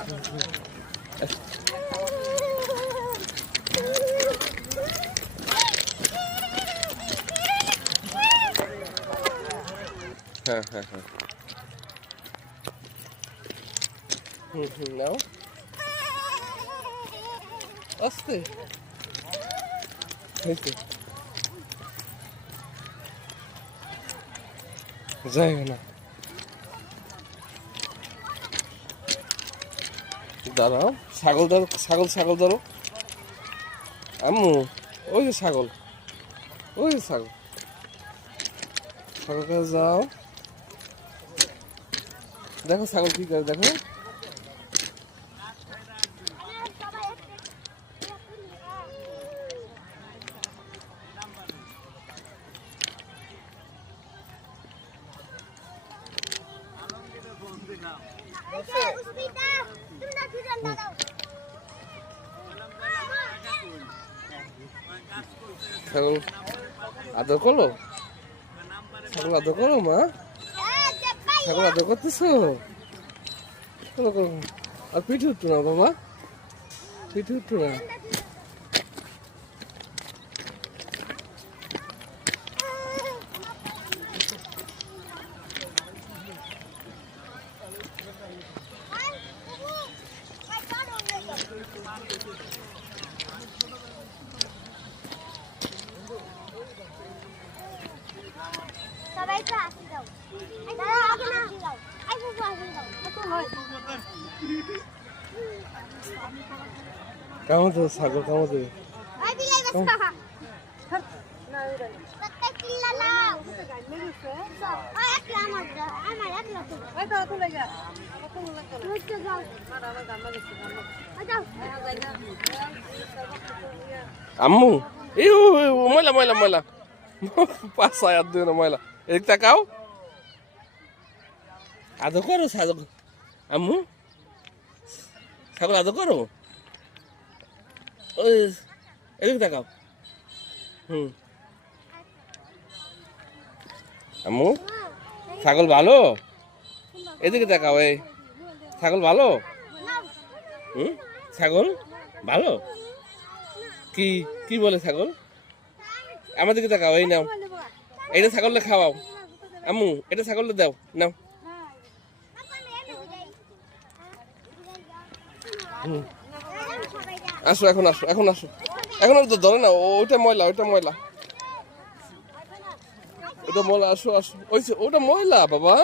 হ্যাঁ হ্যাঁ হ্যাঁ নাও আস্তে যাই না দাঁড়াও ছাগল ধরো ছাগল ধরো আম্মু ওই যে ছাগল ছাগল কাছে যাও দেখো ছাগল কি করে দেখো ছাগল আদর করো ছাগল আদর করো মা ছাগল আদর করতেছো আর পিঠে উঠতো না বাবা পিঠে উঠতো না কেমন তো ছাগল কেমন তো আম্মু এই ময়লা ময়লা ময়লা পাশায় আর দিও না ময়লা এদিক তাকাও আদর করো ছাগল আম্মু ছাগল আদর করো ওই এদিক তাকাও আম্মু ছাগল ভালো এদিকে তাকাও এই ছাগল ভালো ছাগল ভালো কি কি বলে ছাগল আমার দিকে তাকাও এই নাও এইটা ছাগলটা খাওয়াও আম্মু এটা ছাগলটা দাও নাও আসো এখন আসো এখন তো ধরে না ওইটা ময়লা ওটা ময়লা আসো ওটা ময়লা বাবা